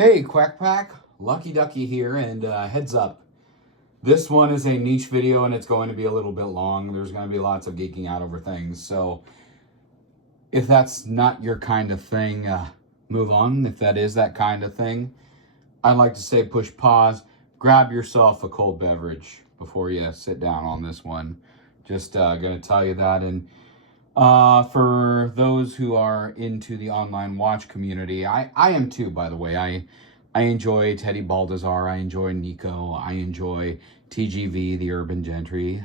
Hey, Quack Pack, Lucky Ducky here, and heads up. This one is a niche video, and it's going to be a little bit long. There's going to be lots of geeking out over things, so if that's not your kind of thing, move on. If that is that kind of thing, I'd like to say push pause, grab yourself a cold beverage before you sit down on this one. Just going to tell you that. And for those who are into the online watch community, I am too, by the way. I enjoy Teddy Baldassar, I enjoy Nico, I enjoy TGV, the Urban Gentry.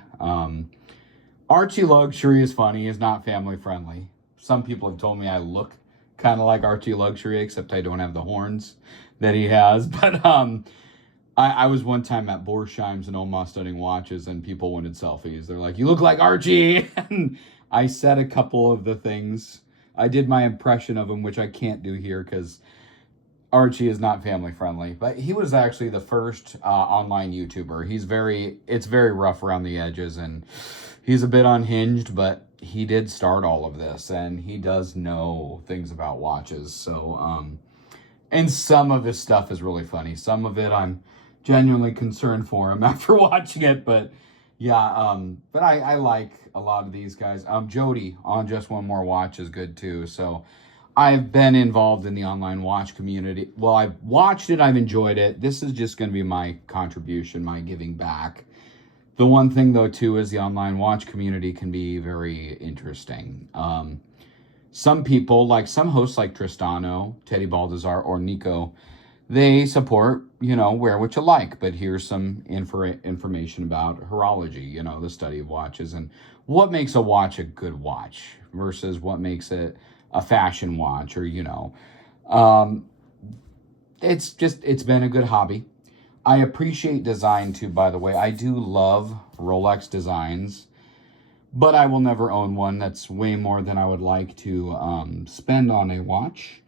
Archie Luxury is funny, is not family friendly. Some people have told me I look kind of like Archie Luxury, except I don't have the horns that he has. But I was one time at Borsheim's in Omaha Stunning Watches, and people wanted selfies. They're like, "You look like Archie." And I said a couple of the things. I did my impression of him, which I can't do here because Archie is not family friendly. But he was actually the first online YouTuber. It's very rough around the edges, and he's a bit unhinged, but he did start all of this, and he does know things about watches. So, and some of his stuff is really funny. Some of it I'm genuinely concerned for him after watching it, but yeah, but I like a lot of these guys. Jody on Just One More Watch is good too. So I've been involved in the online watch community. Well, I've watched it, I've enjoyed it. This is just going to be my contribution, my giving back. The one thing though too is the online watch community can be very interesting. Some people, like some hosts like Tristano, Teddy Baldassar, or Nico, they support, wear what you like. But here's some information about horology, the study of watches, and what makes a watch a good watch versus what makes it a fashion watch, or, it's been a good hobby. I appreciate design too, by the way. I do love Rolex designs, but I will never own one. That's way more than I would like to spend on a watch.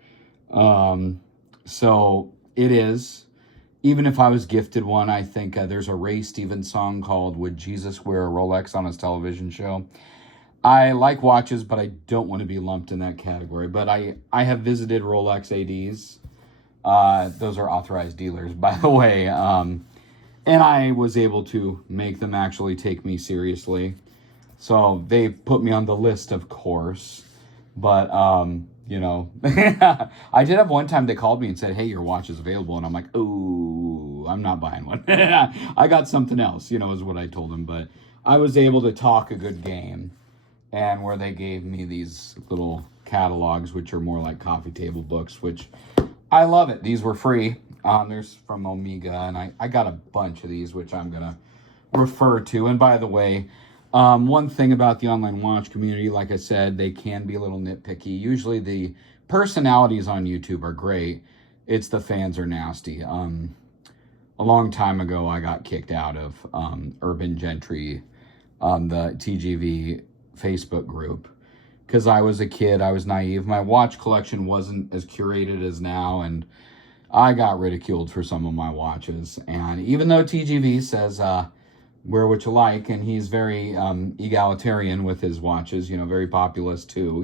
So it is. Even if I was gifted one, I think there's a Ray Stevens song called "Would Jesus Wear a Rolex" on his television show. I like watches, but I don't want to be lumped in that category. But I have visited Rolex ADs. Those are authorized dealers, by the way. And I was able to make them actually take me seriously. So they put me on the list, of course. But, I did have one time they called me and said, "Hey, your watch is available." And I'm like, "Oh, I'm not buying one." I got something else, is what I told them. But I was able to talk a good game. And where they gave me these little catalogs, which are more like coffee table books, which I love it. These were free. There's from Omega, and I got a bunch of these, which I'm going to refer to. And by the way, one thing about the online watch community, like I said, they can be a little nitpicky. Usually the personalities on YouTube are great. It's the fans are nasty. A long time ago, I got kicked out of Urban Gentry, the TGV Facebook group, because I was a kid, I was naive. My watch collection wasn't as curated as now, and I got ridiculed for some of my watches. And even though TGV says wear what you like, and he's very egalitarian with his watches, very populist too.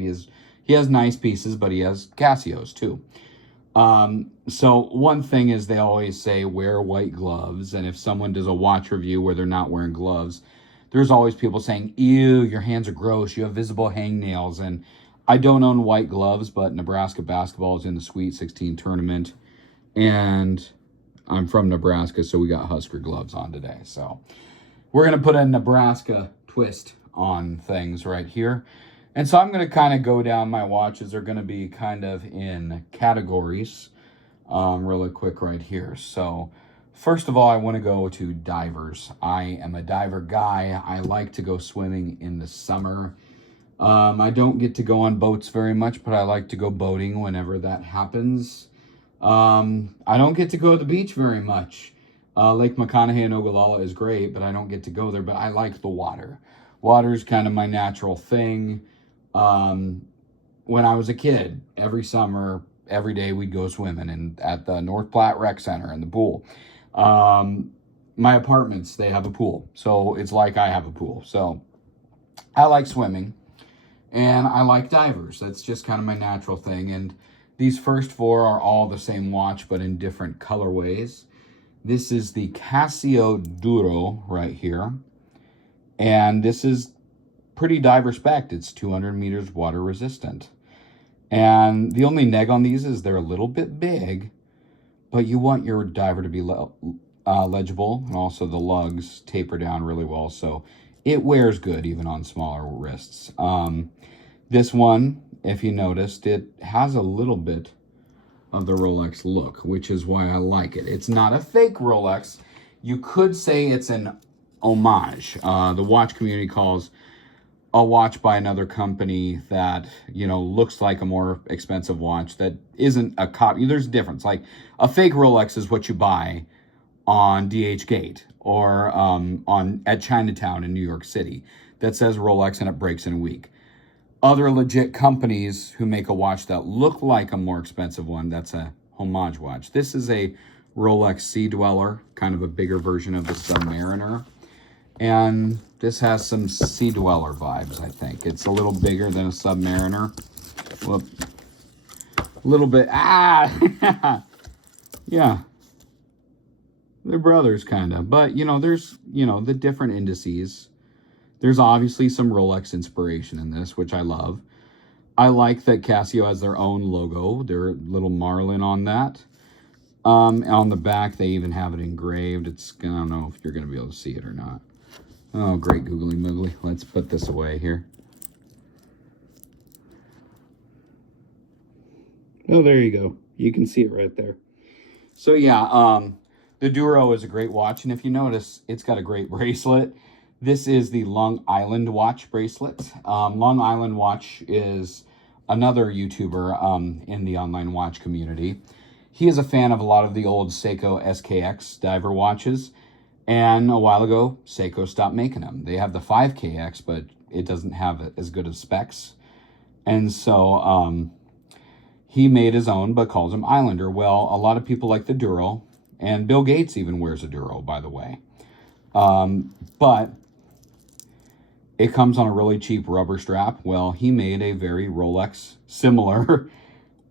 He has nice pieces, but he has Casios too. So one thing is they always say wear white gloves, and if someone does a watch review where they're not wearing gloves, there's always people saying, "Ew, your hands are gross, you have visible hangnails." And I don't own white gloves, but Nebraska basketball is in the Sweet 16 tournament. And I'm from Nebraska, so we got Husker gloves on today. So we're going to put a Nebraska twist on things right here. And so I'm going to kind of go down. My watches are going to be kind of in categories really quick right here. So first of all, I want to go to divers. I am a diver guy. I like to go swimming in the summer. I don't get to go on boats very much, but I like to go boating whenever that happens. I don't get to go to the beach very much. Lake McConaughey in Ogallala is great, but I don't get to go there. But I like the water. Water is kind of my natural thing. When I was a kid, every summer, every day we'd go swimming at the North Platte Rec Center in the pool. My apartments, they have a pool, so it's like I have a pool. So I like swimming, and I like divers. That's just kind of my natural thing. And These first four are all the same watch, but in different colorways. This is the Casio Duro right here. And this is pretty dive respect. It's 200 meters water resistant. And the only neg on these is they're a little bit big, but you want your diver to be legible, and also the lugs taper down really well, so it wears good even on smaller wrists. This one, if you noticed, it has a little bit of the Rolex look, which is why I like it. It's not a fake Rolex. You could say it's an homage. The watch community calls a watch by another company that, you know, looks like a more expensive watch that isn't a copy. There's a difference. Like a fake Rolex is what you buy on DH Gate or at Chinatown in New York City that says Rolex and it breaks in a week. Other legit companies who make a watch that look like a more expensive one, that's a homage watch. This is a Rolex Sea Dweller, kind of a bigger version of the Submariner. And this has some Sea Dweller vibes, I think. It's a little bigger than a Submariner. Whoop. A little bit, yeah. They're brothers, kind of. But, you know, there's, you know, the different indices. There's obviously some Rolex inspiration in this, which I love. I like that Casio has their own logo, their little marlin on that. On the back, they even have it engraved. It's, I don't know if you're going to be able to see it or not. Oh, great googly moogly. Let's put this away here. Oh, there you go. You can see it right there. So, yeah, the Duro is a great watch. And if you notice, it's got a great bracelet. This is the Long Island watch bracelet. Long Island watch is another YouTuber in the online watch community. He is a fan of a lot of the old Seiko SKX diver watches. And a while ago, Seiko stopped making them. They have the 5KX, but it doesn't have as good of specs. And so he made his own, but calls him Islander. Well, a lot of people like the Duro. And Bill Gates even wears a Duro, by the way. But it comes on a really cheap rubber strap. Well, he made a very Rolex similar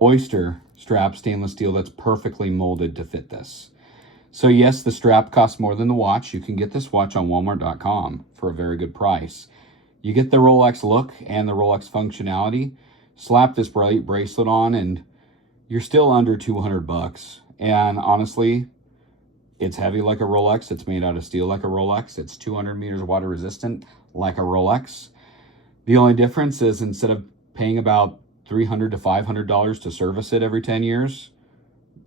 oyster strap, stainless steel, that's perfectly molded to fit this. So yes, the strap costs more than the watch. You can get this watch on Walmart.com for a very good price. You get the Rolex look and the Rolex functionality. Slap this bracelet on and you're still under 200 bucks. And honestly, it's heavy like a Rolex. It's made out of steel like a Rolex. It's 200 meters water resistant like a Rolex. The only difference is instead of paying about $300 to $500 to service it every 10 years,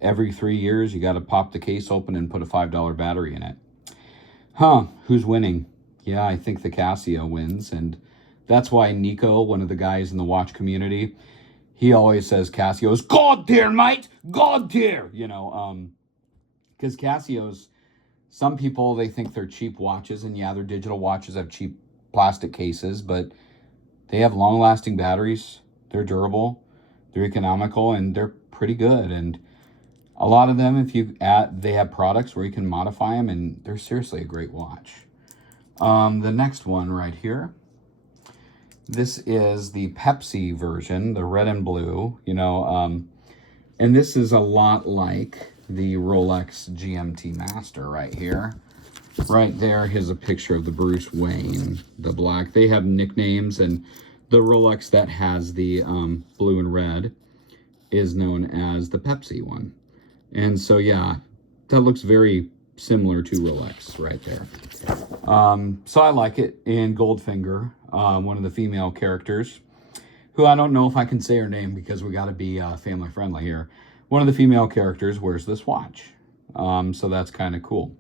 every 3 years, you got to pop the case open and put a $5 battery in it. Who's winning? Yeah, I think the Casio wins. And that's why Nico, one of the guys in the watch community, he always says Casio's God tier, mate, God tier, you know, because Casios, some people, they think they're cheap watches, and yeah, their digital watches have cheap plastic cases, but they have long-lasting batteries, they're durable, they're economical, and they're pretty good. And a lot of them, they have products where you can modify them, and they're seriously a great watch. The next one right here, this is the Pepsi version, the red and blue, you know, and this is a lot like the Rolex GMT Master right here. Right there is a picture of the Bruce Wayne, the black. They have nicknames, and the Rolex that has the blue and red is known as the Pepsi one. And so, yeah, that looks very similar to Rolex right there. So I like it. And Goldfinger, one of the female characters, who I don't know if I can say her name because we got to be family friendly here. One of the female characters wears this watch. So that's kind of cool.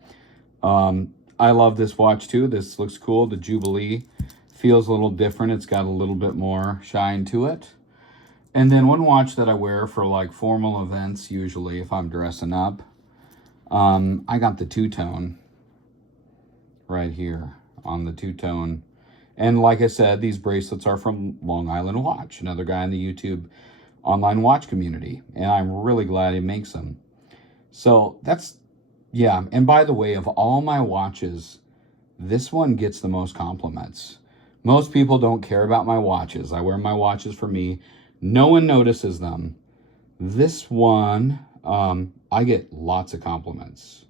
I love this watch too. This looks cool. The Jubilee feels a little different. It's got a little bit more shine to it. And then one watch that I wear for like formal events, usually if I'm dressing up, I got the two-tone right here on the two-tone. And like I said, these bracelets are from Long Island Watch, another guy in the YouTube online watch community. And I'm really glad he makes them. So that's, yeah. And by the way, of all my watches, this one gets the most compliments. Most people don't care about my watches. I wear my watches for me. No one notices them. This one, I get lots of compliments.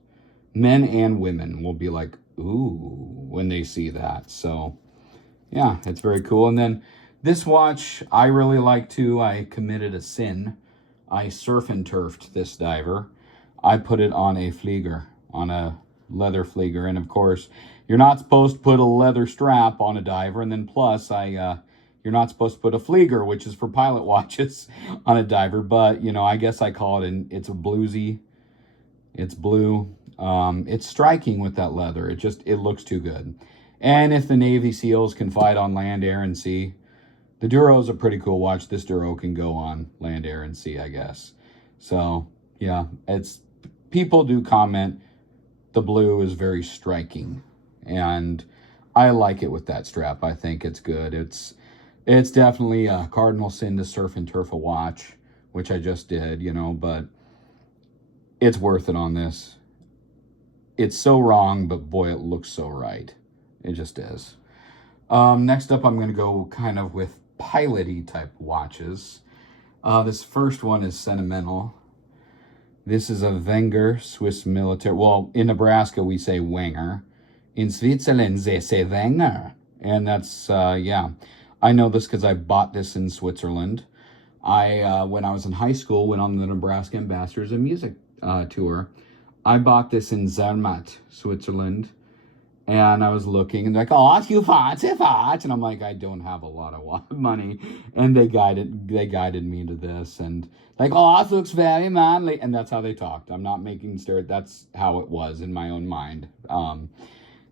Men and women will be like, ooh, when they see that. So, yeah, it's very cool. And then this watch I really like too. I committed a sin. I surf and turfed this diver. I put it on a flieger, on a leather flieger. And of course, you're not supposed to put a leather strap on a diver. And then plus, you're not supposed to put a flieger, which is for pilot watches, on a diver. But, I guess I call it, it's a bluesy. It's blue. It's striking with that leather. It looks too good. And if the Navy SEALs can fight on land, air, and sea, the Duro is a pretty cool watch. This Duro can go on land, air, and sea, I guess. So, yeah, people do comment the blue is very striking. And I like it with that strap. I think it's good. It's definitely a cardinal sin to surf and turf a watch, which I just did, but it's worth it on this. It's so wrong, but boy, it looks so right. It just is. Next up, I'm going to go kind of with pilot-y type watches. This first one is sentimental. This is a Wenger Swiss military. Well, in Nebraska, we say Wenger. In Switzerland, they say Wenger. And that's, yeah. I know this because I bought this in Switzerland. When I was in high school, went on the Nebraska Ambassadors of Music tour. I bought this in Zermatt, Switzerland. And I was looking, and they're like, oh, you fat. And I'm like, I don't have a lot of money. And they guided me to this. And like, oh, it looks very manly. And that's how they talked. I'm not making that's how it was in my own mind.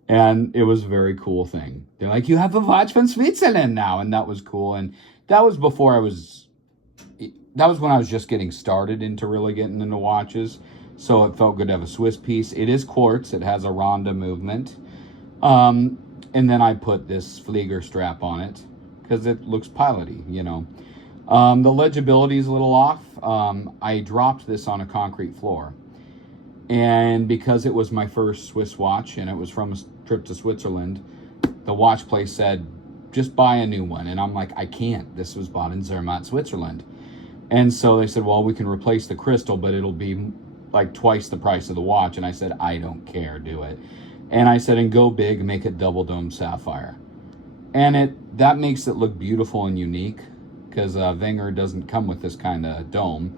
And it was a very cool thing. They're like, you have a watch from Switzerland now. And that was cool. And that was that was when I was just getting started into really getting into watches. So it felt good to have a Swiss piece. It is quartz. It has a ronda movement. And then I put this Flieger strap on it because it looks pilot-y, The legibility is a little off. I dropped this on a concrete floor. And because it was my first Swiss watch and it was from a trip to Switzerland, the watch place said, just buy a new one. And I'm like, I can't. This was bought in Zermatt, Switzerland. And so they said, well, we can replace the crystal, but it'll be like twice the price of the watch. And I said, I don't care, do it. And I said, and go big, make it double dome sapphire. And that makes it look beautiful and unique because Wenger doesn't come with this kind of dome.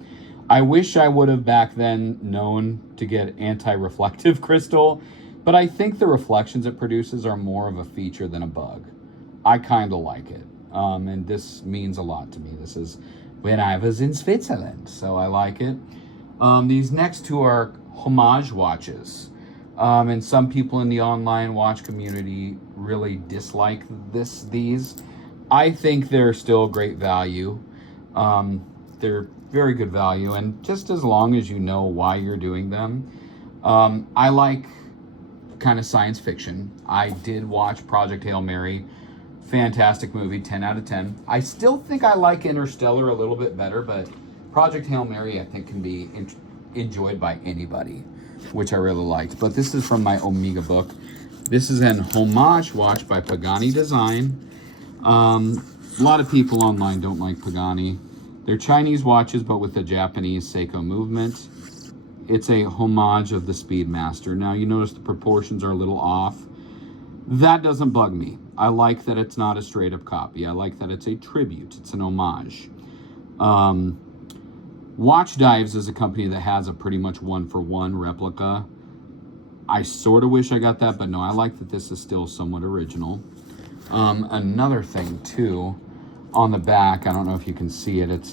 I wish I would have back then known to get anti-reflective crystal, but I think the reflections it produces are more of a feature than a bug. I kind of like it. And this means a lot to me. This is when I was in Switzerland, so I like it. These next two are homage watches. And some people in the online watch community really dislike these. I think they're still great value. They're very good value, and just as long as you know why you're doing them. I like kind of science fiction. I did watch Project Hail Mary. Fantastic movie, 10 out of 10. I still think I like Interstellar a little bit better, but Project Hail Mary I think can be enjoyed by anybody, which I really liked. But this is from my Omega book. This is an homage watch by Pagani Design. A lot of people online don't like Pagani. They're Chinese watches, but with a Japanese Seiko movement. It's a homage of the Speedmaster. Now, you notice the proportions are a little off. That doesn't bug me. I like that it's not a straight-up copy. I like that it's a tribute. It's an homage. Watch Dives is a company that has a pretty much one-for-one replica. I sort of wish I got that, but no, I like that this is still somewhat original. Another thing, too, on the back, I don't know if you can see it,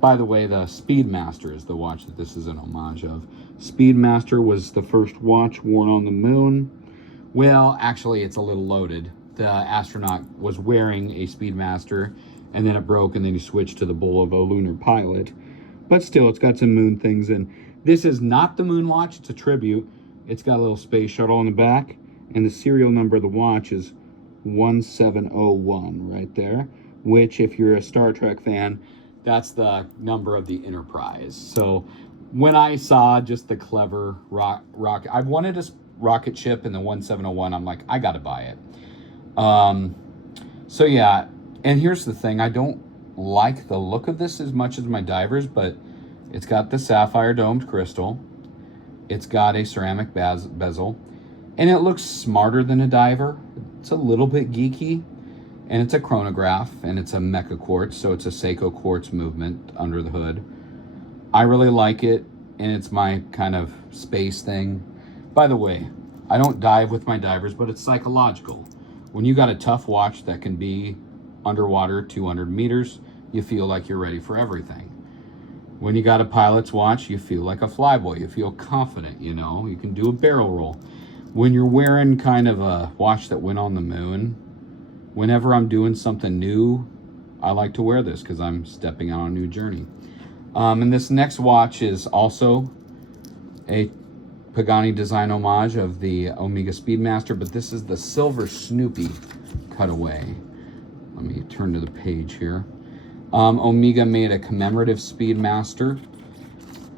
by the way, the Speedmaster is the watch that this is an homage of. Speedmaster was the first watch worn on the moon. Well, actually, it's a little loaded. The astronaut was wearing a Speedmaster, and then it broke, and then he switched to the Bulova lunar pilot. But still, it's got some moon things in. This is not the moon watch. It's a tribute. It's got a little space shuttle on the back, and the serial number of the watch is 1701 right there, which, if you're a Star Trek fan, that's the number of the Enterprise. So when I saw just the clever rocket, I've wanted a rocket ship in the 1701. I'm like, I got to buy it. So yeah, and here's the thing. I don't like the look of this as much as my divers, but it's got the sapphire domed crystal. It's got a ceramic bezel, and it looks smarter than a diver. It's a little bit geeky, and it's a chronograph, and it's a mecha quartz, so it's a Seiko quartz movement under the hood. I really like it, and it's my kind of space thing. By the way, I don't dive with my divers, but it's psychological. When you got a tough watch that can be underwater 200 meters, you feel like you're ready for everything. When you got a pilot's watch, you feel like a flyboy. You feel confident, you know. You can do a barrel roll. When you're wearing kind of a watch that went on the moon, whenever I'm doing something new, I like to wear this because I'm stepping out on a new journey. And this next watch is also a Pagani design homage of the Omega Speedmaster, but this is the Silver Snoopy cutaway. Let me turn to the page here. Omega made a commemorative Speedmaster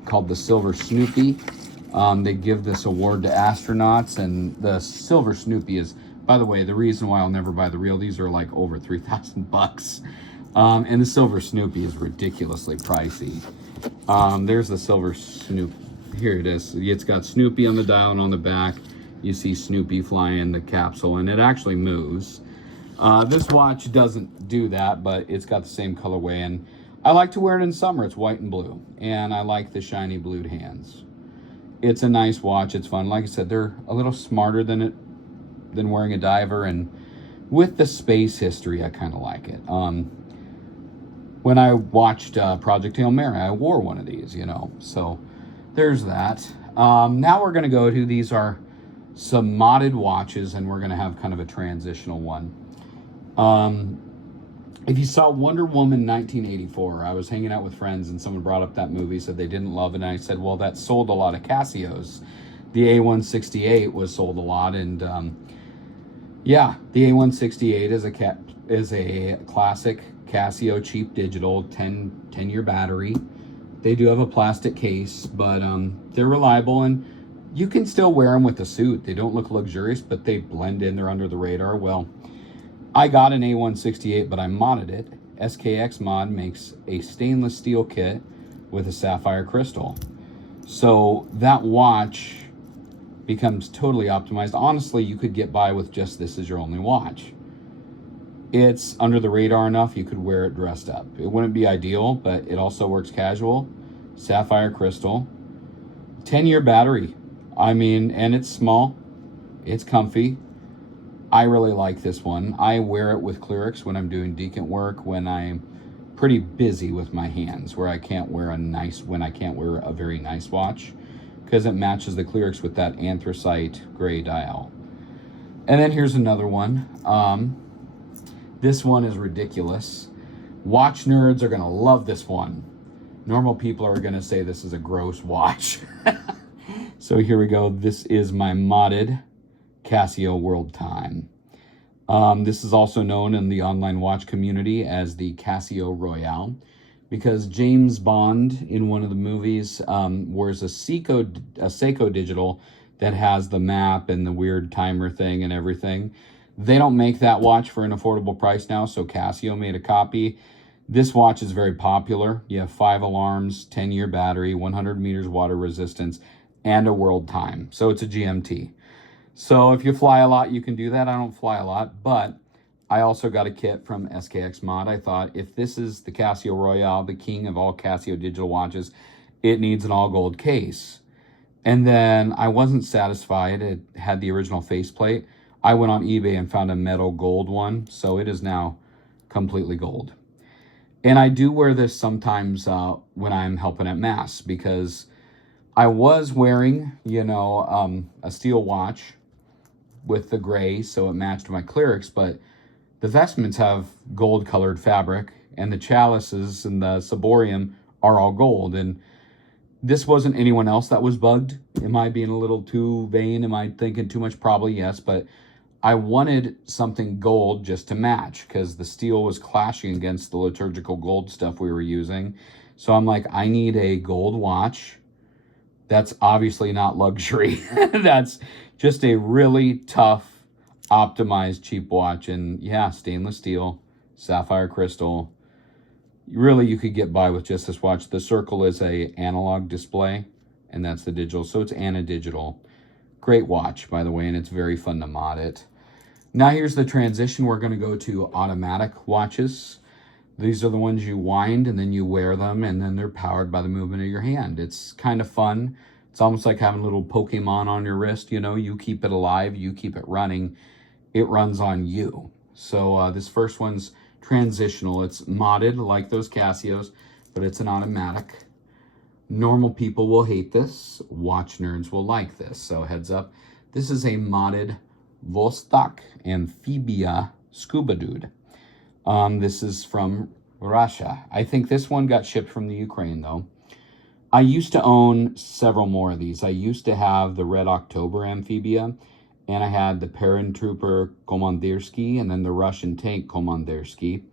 called the Silver Snoopy. They give this award to astronauts, and the Silver Snoopy is, by the way, the reason why I'll never buy the real. These are like over $3,000. And the Silver Snoopy is ridiculously pricey. There's the Silver Snoopy. Here it is. It's got Snoopy on the dial and on the back. You see Snoopy flying the capsule, and it actually moves. This watch doesn't do that, but it's got the same colorway, and I like to wear it in summer. It's white and blue, and I like the shiny blued hands. It's a nice watch. It's fun. Like I said, they're a little smarter than wearing a diver, and with the space history, I kind of like it. When I watched Project Hail Mary, I wore one of these, you know, so there's that. Now we're going to go to, these are some modded watches, and we're going to have kind of a transitional one. If you saw Wonder Woman 1984, I was hanging out with friends and someone brought up that movie, said they didn't love it, and I said, well, that sold a lot of Casios. The A168 was sold a lot, and yeah, the A168 is a classic Casio cheap digital 10-year battery. They do have a plastic case, but they're reliable, and you can still wear them with a suit. They don't look luxurious, but they blend in. They're under the radar. Well, I got an A168, but I modded it. SKX Mod makes a stainless steel kit with a sapphire crystal. So that watch becomes totally optimized. Honestly, you could get by with just this as your only watch. It's under the radar enough you could wear it dressed up. It wouldn't be ideal, but it also works casual. Sapphire crystal. 10-year battery. I mean, and it's small. It's comfy. I really like this one. I wear it with clerics when I'm doing Deacon work, when I'm pretty busy with my hands, where I can't wear a very nice watch, because it matches the clerics with that anthracite gray dial. And then here's another one. This one is ridiculous. Watch nerds are gonna love this one. Normal people are gonna say this is a gross watch. So here we go. This is my modded Casio World Time. This is also known in the online watch community as the Casio Royale, because James Bond in one of the movies wears a Seiko digital that has the map and the weird timer thing and everything. They don't make that watch for an affordable price now, so Casio made a copy. This watch is very popular. You have 5 alarms, 10-year battery, 100 meters water resistance, and a world time. So it's a GMT. So if you fly a lot, you can do that. I don't fly a lot, but I also got a kit from SKX Mod. I thought, if this is the Casio Royale, the king of all Casio digital watches, it needs an all gold case. And then I wasn't satisfied. It had the original faceplate. I went on eBay and found a metal gold one, so it is now completely gold. And I do wear this sometimes when I'm helping at Mass, because I was wearing, a steel watch with the gray, so it matched my clerics, but the vestments have gold colored fabric, and the chalices and the ciborium are all gold. And this wasn't anyone else that was bugged. Am I being a little too vain? Am I thinking too much? Probably yes, but I wanted something gold just to match, because the steel was clashing against the liturgical gold stuff we were using. So I'm like, I need a gold watch that's obviously not luxury. That's just a really tough, optimized, cheap watch. And yeah, stainless steel, sapphire crystal, Really, you could get by with just this watch. The circle is a analog display, and that's the digital. So it's digital. Great watch, by the way, and it's very fun to mod it. Now here's the transition. We're going to go to automatic watches. These are the ones you wind and then you wear them, and then they're powered by the movement of your hand. It's kind of fun. It's almost like having a little Pokemon on your wrist. You know, you keep it alive, you keep it running. It runs on you. So this first one's transitional. It's modded like those Casios, but it's an automatic. Normal people will hate this. Watch nerds will like this. So heads up, this is a modded Vostok Amphibia Scuba Dude. This is from Russia. I think this one got shipped from the Ukraine, though. I used to own several more of these. I used to have the Red October Amphibia, and I had the Paratrooper Komandirsky, and then the Russian tank Komandirsky.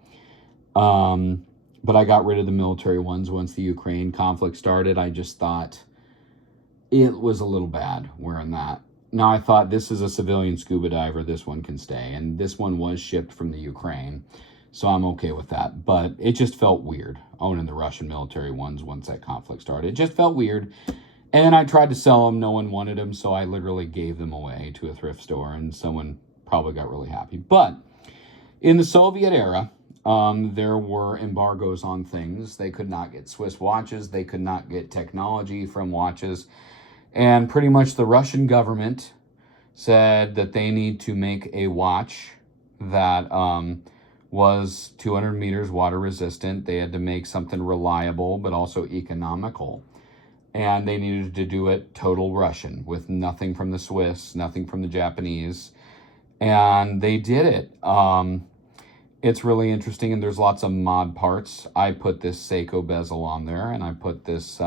But I got rid of the military ones once the Ukraine conflict started. I just thought it was a little bad wearing that. Now I thought, this is a civilian scuba diver, this one can stay. And this one was shipped from the Ukraine, so I'm okay with that. But it just felt weird owning the Russian military ones once that conflict started. It just felt weird. And then I tried to sell them. No one wanted them, so I literally gave them away to a thrift store, and someone probably got really happy. But in the Soviet era, there were embargoes on things. They could not get Swiss watches. They could not get technology from watches. And pretty much the Russian government said that they need to make a watch that was 200 meters water resistant. They had to make something reliable, but also economical. And they needed to do it total Russian, with nothing from the Swiss, nothing from the Japanese. And they did it. It's really interesting, and there's lots of mod parts. I put this Seiko bezel on there, and I put this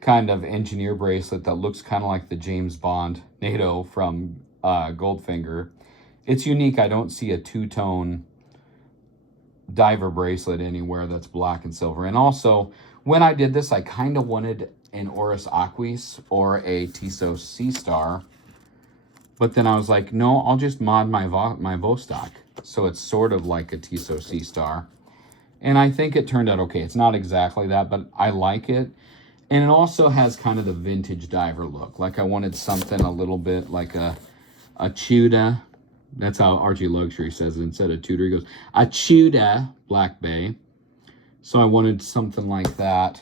kind of engineer bracelet that looks kind of like the James Bond NATO from Goldfinger. It's unique. I don't see a two-tone diver bracelet anywhere that's black and silver. And also, when I did this, I kind of wanted an Oris Aquis or a Tissot Sea Star. But then I was like, no, I'll just mod my Vostok. So it's sort of like a Tissot Sea Star. And I think it turned out okay. It's not exactly that, but I like it. And it also has kind of the vintage diver look. Like I wanted something a little bit like a Chuda. That's how Archie Luxury says it. Instead of Tudor, he goes, a Chuda Black Bay. So I wanted something like that.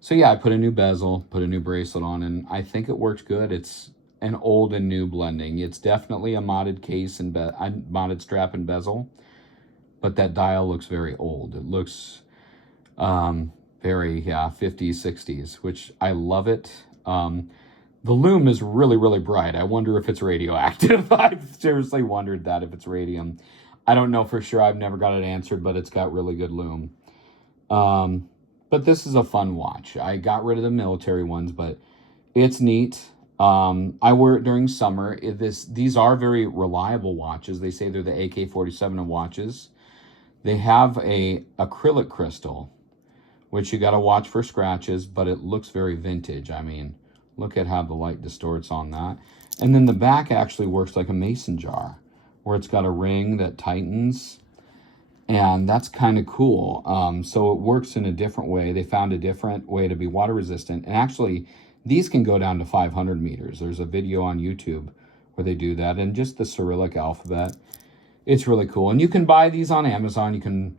So yeah, I put a new bezel, put a new bracelet on, and I think it works good. It's an old and new blending. It's definitely a modded case and modded strap and bezel, but that dial looks very old. It looks very 50s, 60s, which I love it. The lume is really, really bright. I wonder if it's radioactive. I've seriously wondered that, if it's radium. I don't know for sure. I've never got it answered, but it's got really good lume. But this is a fun watch. I got rid of the military ones, but it's neat. I wear it during summer. These are very reliable watches. They say they're the AK-47 of watches. They have a acrylic crystal, which you got to watch for scratches, but it looks very vintage. I mean, look at how the light distorts on that. And then the back actually works like a mason jar, where it's got a ring that tightens, and that's kind of cool. So it works in a different way. They found a different way to be water resistant, and actually these can go down to 500 meters. There's a video on YouTube where they do that, and just the Cyrillic alphabet. It's really cool. And you can buy these on Amazon. You can,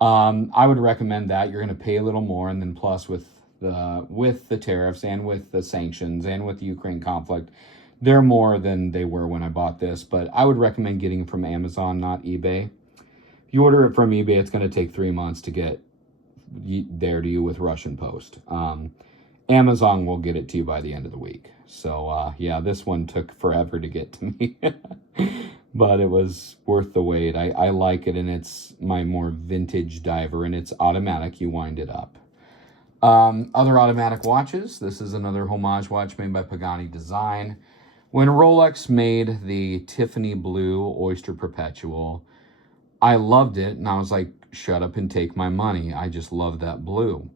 I would recommend that. You're going to pay a little more, and then plus with the tariffs and with the sanctions and with the Ukraine conflict, they're more than they were when I bought this. But I would recommend getting them from Amazon, not eBay. If you order it from eBay, it's going to take 3 months to get there to you with Russian post. Amazon will get it to you by the end of the week. So, yeah, this one took forever to get to me. But it was worth the wait. I like it, and it's my more vintage diver, and it's automatic. You wind it up. Other automatic watches. This is another homage watch made by Pagani Design. When Rolex made the Tiffany Blue Oyster Perpetual, I loved it, and I was like, shut up and take my money. I just love that blue.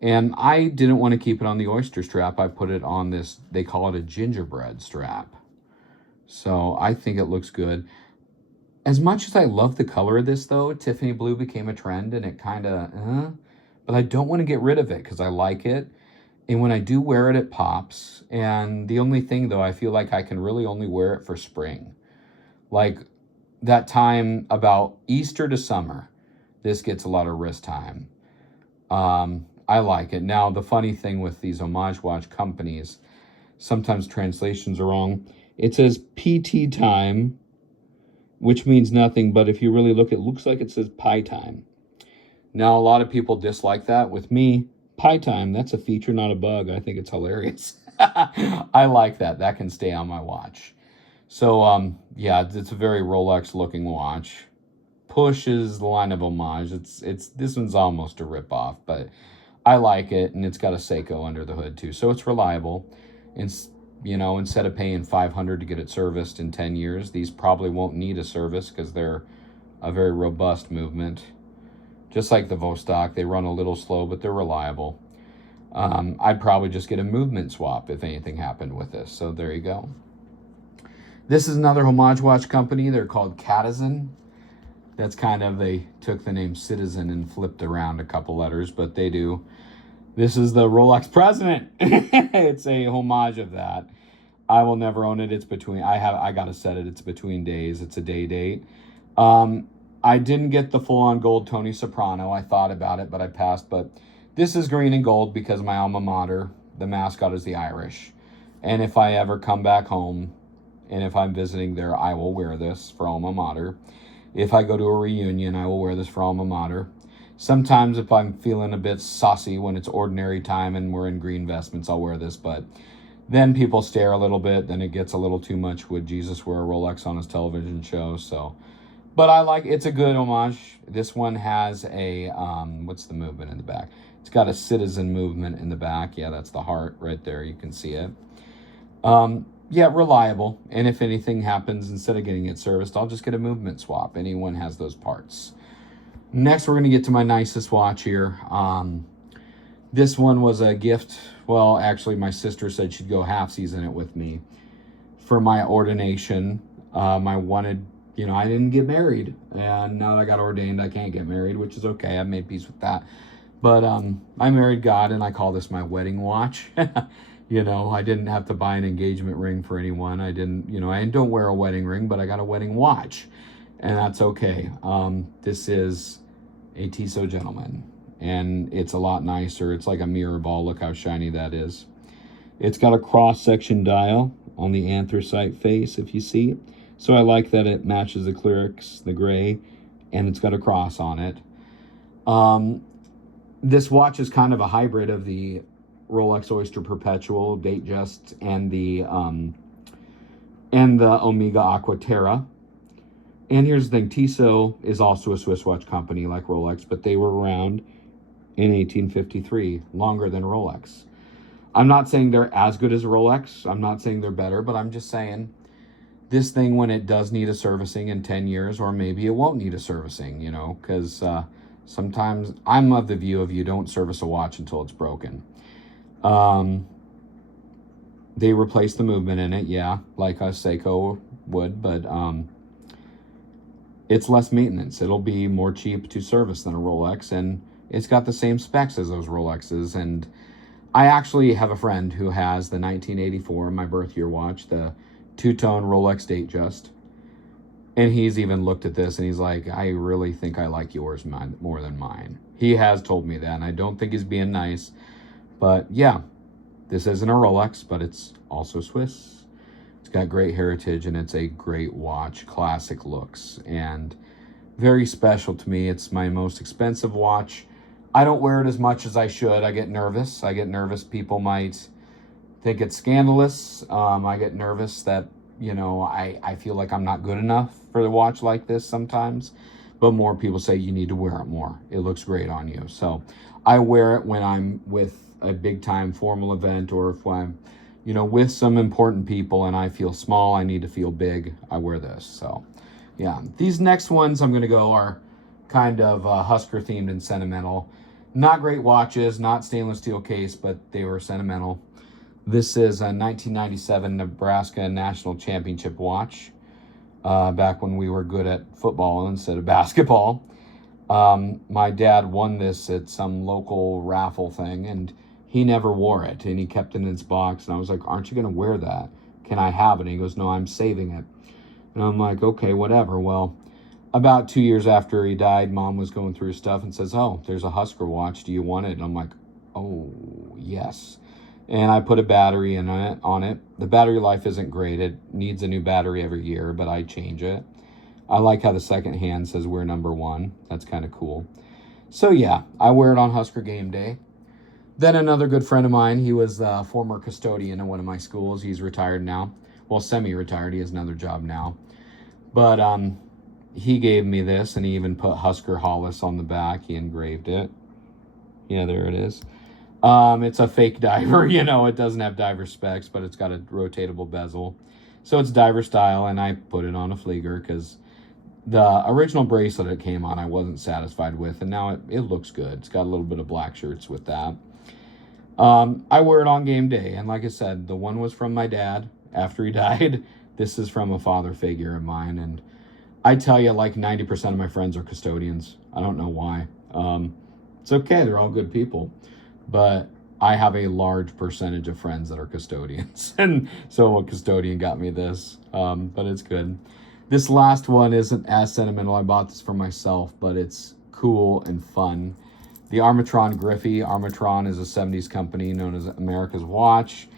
And I didn't want to keep it on the oyster strap. I put it on this, they call it a gingerbread strap. So I think it looks good. As much as I love the color of this, though, Tiffany blue became a trend, and it kind of, but I don't want to get rid of it because I like it. And when I do wear it, it pops. And the only thing, though, I feel like I can really only wear it for spring. Like that time about Easter to summer, this gets a lot of wrist time. I like it. Now, the funny thing with these homage watch companies, sometimes translations are wrong. It says PT time, which means nothing, but if you really look, it looks like it says pie time. Now, a lot of people dislike that. With me, pie time, that's a feature, not a bug. I think it's hilarious. I like that. That can stay on my watch. So, yeah, it's a very Rolex-looking watch. Push is the line of homage. This one's almost a rip-off, but I like it, and it's got a Seiko under the hood, too. So it's reliable. And, you know, instead of paying $500 to get it serviced in 10 years, these probably won't need a service because they're a very robust movement. Just like the Vostok, they run a little slow, but they're reliable. I'd probably just get a movement swap if anything happened with this. So there you go. This is another homage watch company. They're called Catizan. That's kind of, they took the name Citizen and flipped around a couple letters, but they do. This is the Rolex President. It's a homage of that. I will never own it. It's between, I got to set it. It's between days. It's a day date. I didn't get the full-on gold Tony Soprano. I thought about it, but I passed. But this is green and gold because my alma mater, the mascot, is the Irish. And if I ever come back home, and if I'm visiting there, I will wear this for alma mater. If I go to a reunion, I will wear this for alma mater. Sometimes if I'm feeling a bit saucy when it's ordinary time and we're in green vestments, I'll wear this. But then people stare a little bit. Then it gets a little too much. Would Jesus wear a Rolex on his television show? So, but I like, it's a good homage. This one has a, what's the movement in the back? It's got a Citizen movement in the back. Yeah, that's the heart right there. You can see it. Yeah, reliable. And if anything happens, instead of getting it serviced, I'll just get a movement swap. Anyone has those parts. Next, we're going to get to my nicest watch here. This one was a gift. Well, actually, my sister said she'd go half season it with me for my ordination. I wanted, you know, I didn't get married. And now that I got ordained, I can't get married, which is okay. I've made peace with that. But I married God, and I call this my wedding watch. You know, I didn't have to buy an engagement ring for anyone. I didn't, you know, I don't wear a wedding ring, but I got a wedding watch. And that's okay. This is a Tissot Gentleman. And it's a lot nicer. It's like a mirror ball. Look how shiny that is. It's got a cross-section dial on the anthracite face, if you see. So I like that it matches the clearix, the gray, and it's got a cross on it. This watch is kind of a hybrid of the Rolex Oyster Perpetual Datejust and the Omega Aquaterra. And here's the thing, Tissot is also a Swiss watch company like Rolex, but they were around in 1853, longer than Rolex. I'm not saying they're as good as Rolex. I'm not saying they're better, but I'm just saying this thing, when it does need a servicing in 10 years, or maybe it won't need a servicing, you know, because sometimes I'm of the view of you don't service a watch until it's broken. They replaced the movement in it, yeah, like a Seiko would, but it's less maintenance. It'll be more cheap to service than a Rolex, and it's got the same specs as those Rolexes. And I actually have a friend who has the 1984, my birth year watch, the two-tone Rolex Datejust, and he's even looked at this and he's like, I really think I like yours more than mine. He has told me that, and I don't think he's being nice. But yeah, this isn't a Rolex, but it's also Swiss. It's got great heritage, and it's a great watch, classic looks, and very special to me. It's my most expensive watch. I don't wear it as much as I should. I get nervous. People might think it's scandalous. I get nervous that, you know, I feel like I'm not good enough for the watch like this sometimes. But more people say you need to wear it more. It looks great on you. So I wear it when I'm with a big time formal event, or if I'm, you know, with some important people and I feel small, I need to feel big, I wear this. So yeah, these next ones I'm going to go are kind of Husker themed and sentimental. Not great watches, not stainless steel case, but they were sentimental. This is a 1997 Nebraska National Championship watch. back when we were good at football instead of basketball. My dad won this at some local raffle thing, and he never wore it, and he kept it in his box. And I was like, aren't you going to wear that? Can I have it? And he goes, no, I'm saving it. And I'm like, okay, whatever. Well, about 2 years after he died, Mom was going through his stuff and says, oh, there's a Husker watch. Do you want it? And I'm like, oh, yes. And I put a battery on it. The battery life isn't great. It needs a new battery every year, but I change it. I like how the second hand says we're number one. That's kind of cool. So yeah, I wear it on Husker game day. Then another good friend of mine, he was a former custodian at one of my schools. He's retired now. Well, semi-retired. He has another job now. But he gave me this, and he even put Husker Hollis on the back. He engraved it. Yeah, there it is. It's a fake diver, it doesn't have diver specs, but it's got a rotatable bezel. So it's diver style, and I put it on a Flieger because the original bracelet it came on I wasn't satisfied with, and now it looks good. It's got a little bit of black shirts with that. I wear it on game day, and like I said, the one was from my dad after he died. This is from a father figure of mine, and I tell you, like 90% of my friends are custodians. I don't know why. It's okay, they're all good people. But I have a large percentage of friends that are custodians. And so a custodian got me this, but it's good. This last one isn't as sentimental. I bought this for myself, but it's cool and fun. The Armatron Griffey. Armatron is a 70s company known as America's Watch.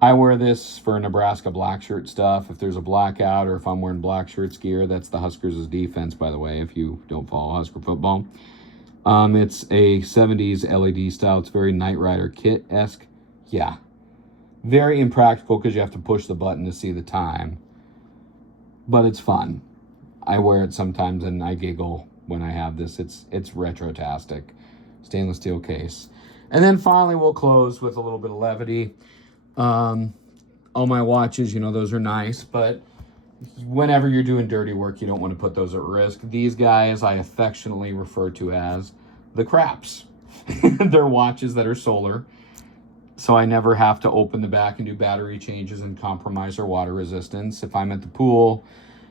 I wear this for Nebraska black shirt stuff. If there's a blackout or if I'm wearing black shirts gear, that's the Huskers' defense, by the way, if you don't follow Husker football. It's a 70s LED style. It's very Knight Rider kit-esque. Yeah. Very impractical because you have to push the button to see the time. But it's fun. I wear it sometimes and I giggle when I have this. It's retro-tastic. Stainless steel case. And then finally we'll close with a little bit of levity. All my watches, those are nice, but whenever you're doing dirty work, you don't want to put those at risk. These guys I affectionately refer to as the craps. They're watches that are solar, so I never have to open the back and do battery changes and compromise their water resistance. If I'm at the pool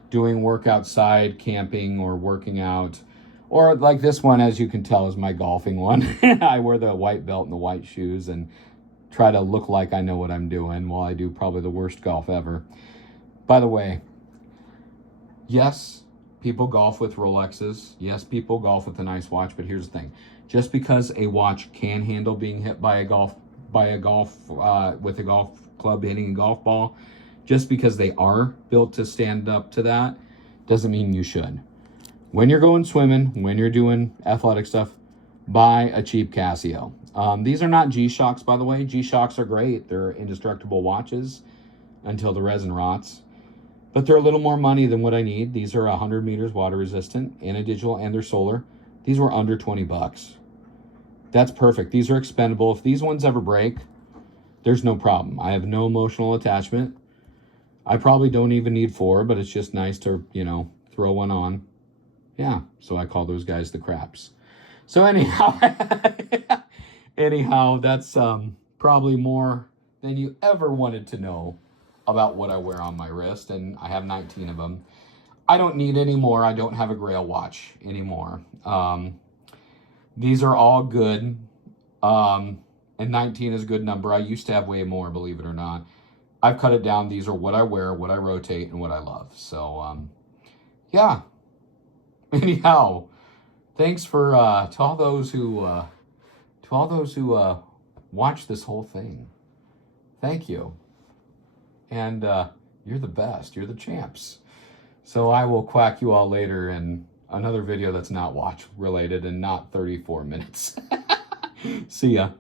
doing work outside, camping or working out, or like this one, as you can tell, is my golfing one. I wear the white belt and the white shoes and try to look like I know what I'm doing while I do probably the worst golf ever. By the way, yes, people golf with Rolexes. Yes, people golf with a nice watch, but here's the thing. Just because a watch can handle being hit by a golf with a golf club hitting a golf ball, just because they are built to stand up to that, doesn't mean you should. When you're going swimming, when you're doing athletic stuff, buy a cheap Casio. These are not G-Shocks, by the way. G-Shocks are great. They're indestructible watches until the resin rots. But they're a little more money than what I need. These are 100 meters water resistant, and a digital, and they're solar. These were under 20 bucks. That's perfect. These are expendable. If these ones ever break, there's no problem. I have no emotional attachment. I probably don't even need 4, but it's just nice to, throw one on. Yeah, so I call those guys the craps. So anyhow, that's probably more than you ever wanted to know about what I wear on my wrist, and I have 19 of them. I don't need any more. I don't have a Grail watch anymore. These are all good, and 19 is a good number. I used to have way more, believe it or not. I've cut it down. These are what I wear, what I rotate, and what I love. So, yeah. Anyhow, thanks for to all those who watch this whole thing. Thank you. And you're the best. You're the champs. So I will quack you all later in another video that's not watch related and not 34 minutes. See ya.